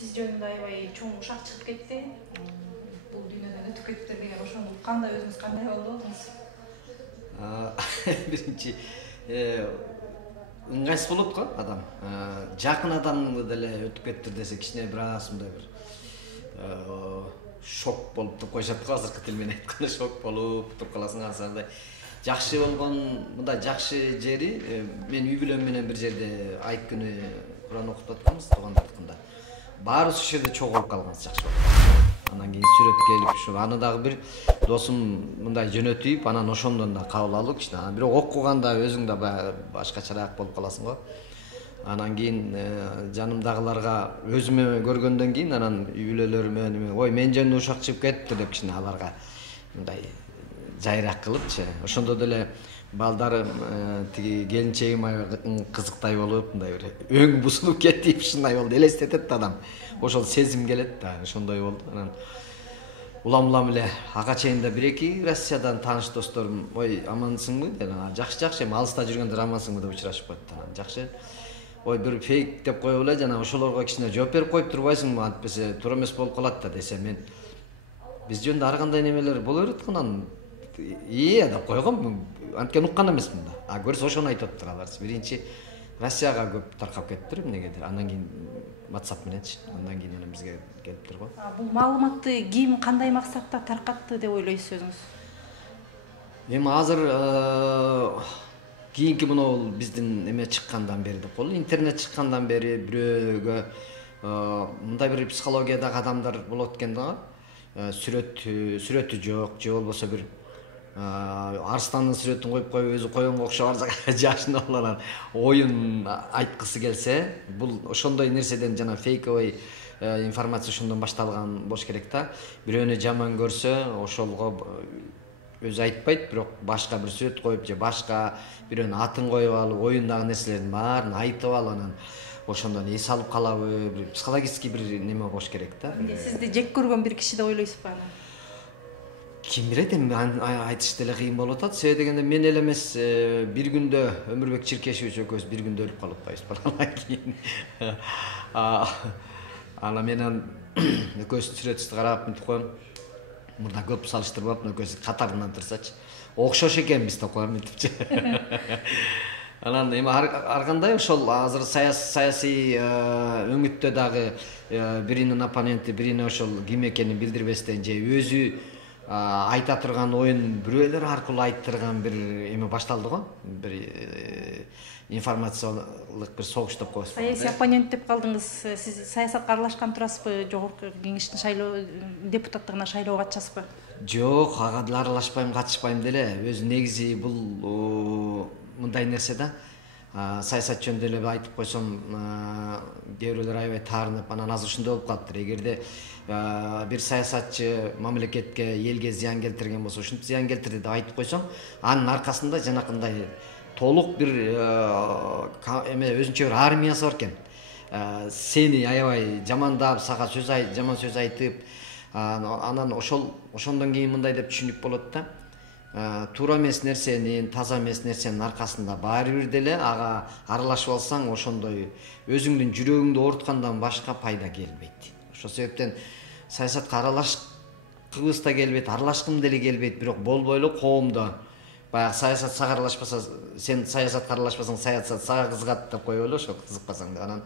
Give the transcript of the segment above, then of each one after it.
Siz жөнүндө аябай чоң ушак чыгып кетти. Бул дүйнөдөн өтүп кетиптир деген ошону укканда өзүңүз кандай болду болдуңуз? Биринчи ыңгайсыз болот го адам. Жакын адамды деле өтүп кетти десе кичине бир аз мындай бир шок болуп туруп коюшат го, азыркы тил менен айтканда шок болуп туруп каласың. Андай жакшы болгон, мындай жакшы жери мен үй бүлөм менен бир жерде айт күнү Куран окуп атканбыз туугандарыкында. Баарыбыз ошол жерде чогулуп калганбыз, жакшы болду. Анан кийин сүрөт келип ушу аны дагы бир досум мындай жөнөтүп, анан ошондон да кабыл алып кичине. Бирок окуганда өзүң да баягы башкачараак болуп каласың го. Анан кийин жанымдагыларга өзүмө көргөндөн кийин анан үй бүлөлөрүмө ой мен жөнүндө ушак чыгып кетиптир деп кичине аларга мындай жайыраак кылыпчы. Ошондо деле балдарым тиги келинчегим кызыктай болуп мындай бир өң бузулуп кетип ушундай болду, элестетет адам. Ошол сезим келет да, ошондой болду. Анан улам эле ага чейин да бир-эки Россиядан тааныш досторум ой амансыңбы деп, жакшы эми алыста жүргөндө амансыңбы деп учурашып коет. Анан жакшы. Ой бир фейк деп коюп эле жана ошолорго кичине жооп берип коюп турбайсыңбы, антпесе туура эмес болуп калат да десе мен биз жөнүндө ар кандай немелер боло берет го, анан деп койгом. Анткени уккан эмесмин да. Көрсө ошону айтып атыптыр аларчы. Биринчи Россияга көп таркап кетиптир эмнегедир. Андан кийин WhatsApp мененчи. Андан кийин анан бизге келиптир го. Бул маалыматты ким кандай максатта таркатты деп ойлойсуз өзүңүз? Эми азыр кийинки мына биздин эме чыккандан бери деп коелу, интернет чыккандан бери бирөөгө мындай бир психологиядагы адамдар болот экен да. Сүрөтү жок, же болбосо бир арстандын сүрөтүн коюп коюп өзү коёнго окшоп ар жакка жашынып анан оюн айткысы келсе, бул ошондой нерседен жана фейковый информация ошондон башталган болуш керек да. Бирөөнү жаман көрсө, ошолго өзү айтпайт, бирок башка бир сүрөт коюп же башка бирөөнүн атын коюп алып, оюндагы нерселердин баарын айтып алып, анан ошондон эс алып калабы, бир психологический бир неме болуш керек да. Сизди жек көргөн бир киши деп ойлойсузбу аны? Ким билет, эми айтыш деле кыйын болуп атат. Себеби дегенде мен эле эмес, бир күндө Өмүрбек Чиркешевич экөөбүз бир күндө өлүп калып атпайбызбы анан кийин. Анан менен экөөбүз сүрөтүбүздү карап мынтип коем. Мурда көп салыштырып алып, экөөбүз катарынан турсачы. Окшош экенбиз деп коем мынтипчи. Анан эми ар кандай ошол азыр саясий өңүттө дагы биринин оппоненти, бирине ошол ким экенин билдирбестен же өзү айта турган оюн бирөөлөр аркылуу айттырган бир эме башталды го. Бир информациялык бир согуш деп коебузбу. Саясий оппонент деп калдыңыз. Сиз саясатка аралашкан турасызбы? Жогорку кеңештин шайлоо депутаттыгына шайлоого катышасызбы? Жок, ага деле аралашпайм, катышпайм деле. Өзү негизи бул мындай нерсе да. Саясат жөнүндө эле айтып койсом, кээ бирөөлөр аябай таарынып, анан азыр ушундай болуп калыптыр. Эгерде бир саясатчы мамлекетке, элге зыян келтирген болсо, ушинтип зыян келтирди деп айтып койсоң, анын аркасында жанакындай толук бир эме өзүнчө бир армиясы бар экен. Сени аябай жамандап, сага жаман сөз айтып, анан ошондон кийин мындай деп түшүнүк болот да. Туура эмес нерсенин, таза эмес нерсенин аркасында баары бир деле ага аралашып алсаң, ошондой өзүңдүн жүрөгүңдү ооруткандан башка пайда келбейт. Ошол себептен саясатка аралашкыбыз да келбейт, аралашкым деле келбейт, бирок болбой эле коомдо баягы саясат сага аралашпаса, сен саясатка аралашпасаң, саясат сага кызыгат деп коюп эле, ошо кызыкпасаң да. Анан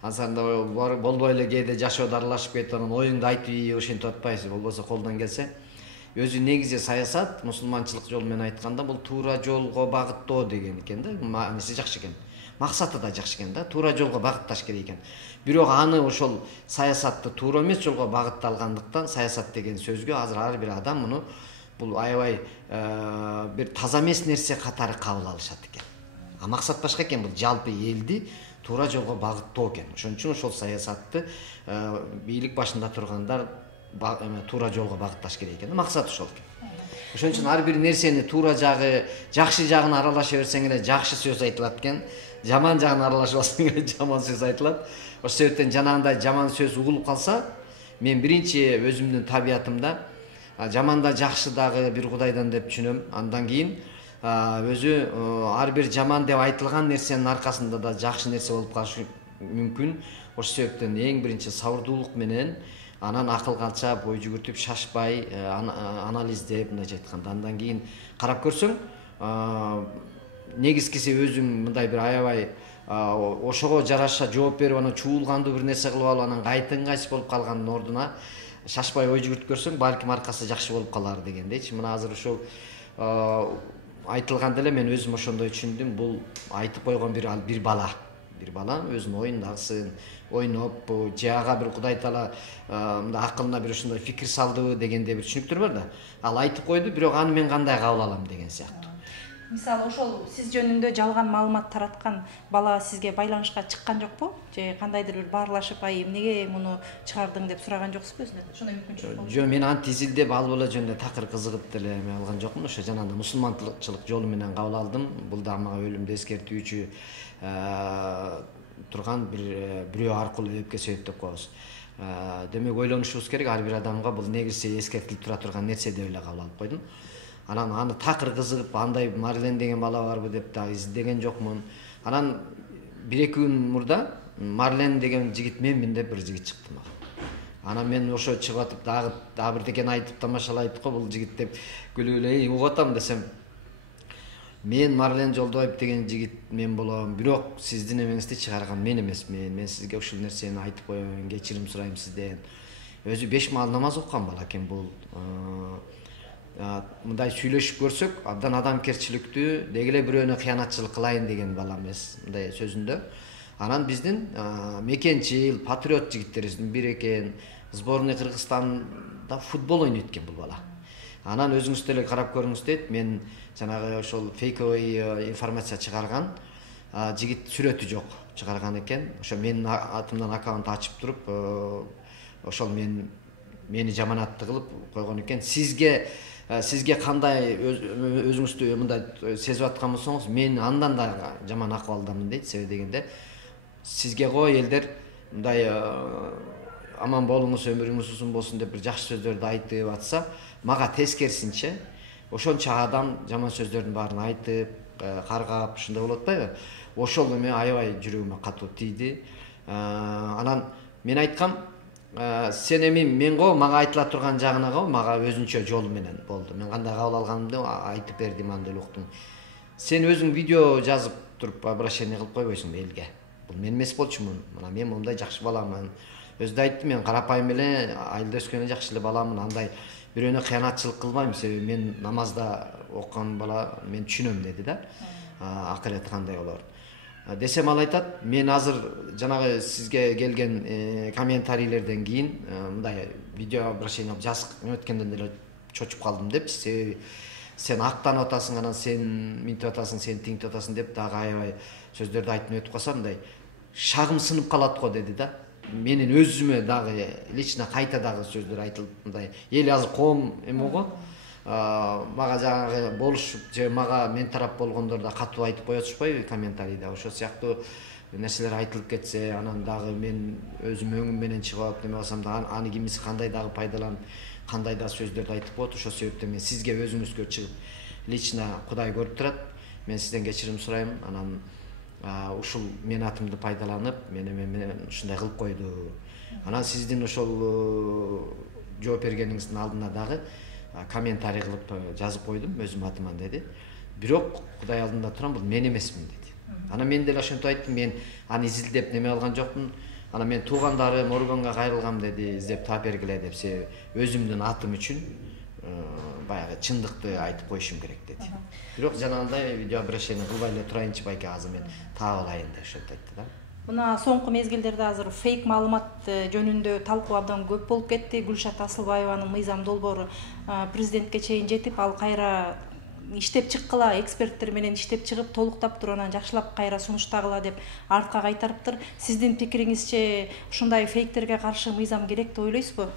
анда болбой эле кээде жашоодо аралашып кетип, анан оюңду айтып ошентип атпайсыз, болбосо колдон келсе. Өзү негизи саясат, мусулманчылык жол менен айтканда, бул туура жолго багыттоо деген экен да. Мааниси жакшы экен. Максаты да жакшы экен да. Туура жолго багытташ керек экен. Бирок аны ошол саясатты туура эмес жолго багытталгандыктан саясат деген сөзгө азыр ар бир адам муну бул аябай бир таза эмес нерсе катары кабыл алышат экен. Максат башка экен, бул жалпы элди туура жолго багыттоо экен. Ошон үчүн ошол саясатты бийлик башында тургандар туура жолго багытташ керек экен. Максат ошол экен. Ошон үчүн ар бир нерсени туура жагы, жакшы жагына аралаша берсең эле жакшы сөз айтылат экен. Жаман жагына аралашып алсаң эле жаман сөз айтылат. Ошол себептен жанагындай жаман сөз угулуп калса, мен биринчи өзүмдүн табиятымда жаманда жакшы дагы бир Кудайдан деп түшүнөм. Андан кийин өзү ар бир жаман деп айтылган нерсенин аркасында да жакшы нерсе болуп калышы мүмкүн. Ошол себептен эң биринчи сабырдуулук менен, анан акыл калчап, ой жүгүртүп, шашпай, анализдеп, мындайча айтканда, андан кийин карап көрсөң, негизгиси өзүң мындай бир аябай ошого жараша жооп берип, анан чуулгандуу бир нерсе кылып алып, анан кайта ыңгайсыз болуп калгандын ордуна шашпай ой жүгүртүп көрсөң, балким аркасы жакшы болуп калар дегендейчи. Мына азыр ошол айтылганда эле мен өзүм ошондой түшүндүм. Бул айтып койгон бир бала өзүнүн оюндагысын ойноп, же ага бир Кудай Таала мындай акылына бир ошондой фикир салдыбы дегенде бир түшүнүктөр бар да. Ал айтып койду, бирок аны мен кандай кабыл алам деген сыяктуу. Мисалы ошол сиз жөнүндө жалган маалымат тараткан бала сизге байланышка чыккан жокпу? Же кандайдыр бир баарлашып, эмнеге муну чыгардың деп сураган жоксузбу өзүнөн? Ошондой мүмкүнчүлүк болду? Жок, мен анты изилдеп, ал бала жөнүндө такыр кызыгып деле эме алган жокмун. Ошо жанагындай мусулманчылык жолу менен кабыл алдым. Бул да мага өлүмдү эскертүүчү турган бирөө аркылуу өпкө себептеп коебуз. Демек ойлонушубуз керек, ар бир адамга бул негизи эскертилип тура турган нерсе деп эле кабыл алып койдум. Анан аны такыр кызыгып, андай Марлен деген бала барбы деп дагы издеген жокмун. Анан 1-2 күн мурда Марлен деген жигит менмин деп бир жигит чыкты мага. Анан мен ошо чыгып атып дагы бирдекени айтып тамашалайт го бул жигит деп күлүп эле угуп атам десем, мен Марлен Жолдобаев деген жигит мен болом, бирок сиздин эмеңизди чыгарган мен эмесмин. Мен сизге ушул нерсени айтып коеюн, кечирим сурайм сизден. Өзү 5 маал намаз окуган бала экен бул. Мындай сүйлөшүп көрсөк, абдан адамкерчиликтүү, деги эле бирөөнө кыянатчылык кылайын деген бала эмес, мындай сөзүндө. Анан биздин мекенчил, патриот жигиттерибиздин бири экен. Сборный Кыргызстанда футбол ойнойт экен бул бала. Анан өзүңүз деле карап көрүңүз дейт. Мен жанагы ошол фейковый информация чыгарган жигит сүрөтү жок чыгарган экен. Ошо менин атымдан аккаунт ачып туруп, ошол мени жаманатты кылып койгон экен. Сизге кандай өзүңүздү мындай сезип аткан болсоңуз, мен андан да жаман акыбалдамын дейт. Себеби дегенде, сизге элдер мындай аман болуңуз, өмүрүңүз узун болсун деп бир жакшы сөздөрдү айтып атса, мага тескерисинче ошончо адам жаман сөздөрдүн баарын айтып, каргап, ушундай болуп атпайбы? Ошол эме аябай жүрөгүмө катуу тийди. Анан мен айткам, сен эми мен мага айтыла турган жагына мага өзүнчө жолу менен болду. Мен кандай кабыл алганымды айтып бердим, анда эле уктум. Сен өзүң видео жазып туруп обращение кылып койбойсуңбу элге? Бул мен эмес болчумун. Мына мен мондай жакшы баламын. Өзү да айтты, мен карапайым эле айылда өскөн жакшы эле баламын. Андай бирөөнө кыянатчылык кылбайм, себеби мен намазда окуган бала, мен түшүнөм деди да. Акырет кандай болор десем, ал айтат, мен азыр жанагы сизге келген комментарийлерден кийин мындай видео обращение жазып өткөндөн деле чочуп калдым депчи. Себеби сен актанып атасың, анан сен минтип атасың, сен тиңтип атасың деп дагы аябай сөздөрдү айтып өтүп калсам, мындай шагым сынып калат го деди да. Менин өзүмө дагы лично кайта дагы сөздөр айтылып, мындай эл азыр коом эме го, мага жанагы болушуп же мага мен тарап болгондор да катуу айтып кое атышпайбы комментарийде. Ошол сыяктуу нерселер айтылып кетсе, анан дагы мен өзүм өңүм менен чыгып алып неме кылсам да, аны кимиси кандай дагы пайдаланып, кандай да сөздөрдү айтып коет. Ошол себептен мен сизге өзүңүзгө чыгып, лично Кудай көрүп турат, мен сизден кечирим сурайм. Анан ушул мен атымды пайдаланып, мен ушундай кылып койду. Анан сиздин ошол жооп бергениңиздин алдына дагы комментарий кылып жазып койдум өзүм атыман деди. Бирок Кудай алдында турам, бул мен эмесмин деди. Анан мен деле ошентип айттым, мен аны изилдеп неме алган жокмун. Анан мен туугандарым Оргонго кайрылгам деди, издеп таап бергиле деп, себеби өзүмдүн атым үчүн баягы чындыкты айтып коюшум керек деди. Бирок жанагындай видео обращение кылбай эле турайынчы, байке азыр мен таап алайын деп ошентип айтты да. Мына соңку мезгилдерде азыр фейк маалымат жөнүндө талкуу абдан көп болуп кетти. Гүлшат Асылбаеванын мыйзам долбоору президентке чейин жетип, ал кайра иштеп чыккыла, эксперттер менен иштеп чыгып, толуктап туруп анан жакшылап кайра сунуштагыла деп артка кайтарыптыр. Сиздин пикириңизче ушундай фейктерге каршы мыйзам керек деп ойлойсузбу?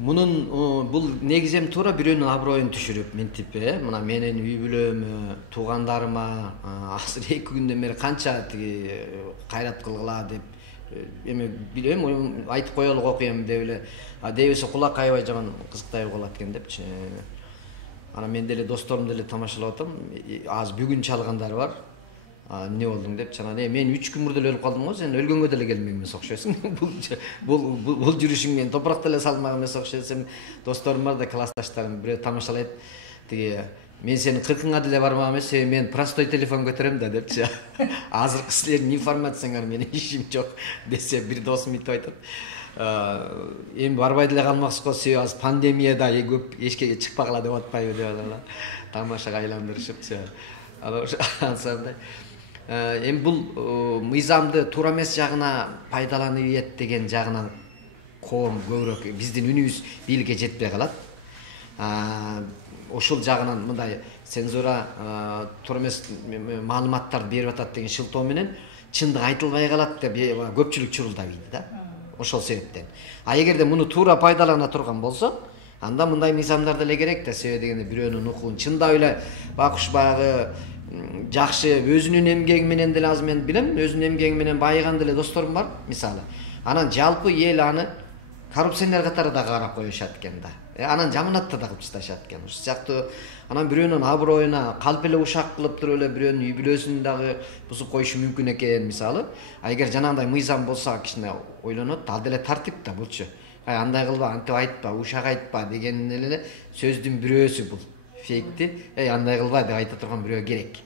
Мунун бул негизи эми туура бирөөнүн аброюн түшүрүп, минтип, мына менин үй бүлөмө, туугандарыма азыр 2 күндөн бери канча тиги кайрат кылгыла деп эме билем, айтып коелук окуям деп эле, дебесе кулак аябай жаман кызыктайып калат экен депчи. Анан мен деле досторум деле тамашалап атам, азыр бүгүн чалгандар бар. эмне болдуң деп жанагы мен 3 күн мурда эле өлүп калдым го, сен өлгөнгө деле келмек эмес окшойсуң. Бул жүрүшүң менин топуракта эле салмак эмес окшойсуң. Досторум бар да, классташтарым бирөө тамашалайт. Тиги мен сенин 40-ыңа деле бармак эмес, мен простой телефон көтөрөм да депчи. Азыркы силердин информацияңар менин ишим жок десе бир досум айтып айтат. Эми барбай деле калмаксыз, себеби азыр пандемияда көп эчке чыкпагыла деп атпайбы деп аталар. Тамашага айландырышыпчы. Ал ошондой. Эми бул мыйзамды туура эмес жагына пайдаланып ийет деген жагынан коом көбүрөөк биздин үнүбүз бийликке жетпей калат. Ошол жагынан мындай цензура туура эмес маалыматтарды берип атат деген шылтоо менен чындык айтылбай калат деп көпчүлүк чурулдап ийди да. Ошол себептен. Эгерде муну туура пайдалана турган болсо, анда мындай мыйзамдар деле керек да, себеби дегенде бирөөнүн укугун чындап эле бакуш баягы жакшы өзүнүн эмгеги менен деле, азыр мен билем, өзүнүн эмгеги менен байыган деле досторум бар, мисалы. Анан жалпы эл аны коррупционер катары да карап коюшат экен да. Анан жаманатты да кылып ташташат экен. Ошол сыяктуу анан бирөөнүн аброюна калп эле ушак кылып туруп эле бирөөнүн үй бүлөсүн дагы бузуп коюшу мүмкүн экен, мисалы. Эгер жанагындай мыйзам болсо, кичине ойлонот, ал деле тартип да булчу. Андай кылба, антип айтпа, ушак айтпа деген эле сөздүн бирөөсү бул. Фейкти, андай кылба деп айта турган бирөө керек.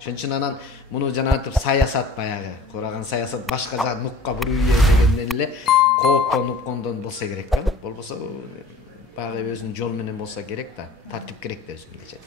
Ошон үчүн анан муну жанагы саясат баягы, кураган саясат башка жак нукка буруу дегенден эле кооптонуп болсо керек да. Болбосо баягы өзүнүн жол менен болсо керек да, тартип керек да өзүнө.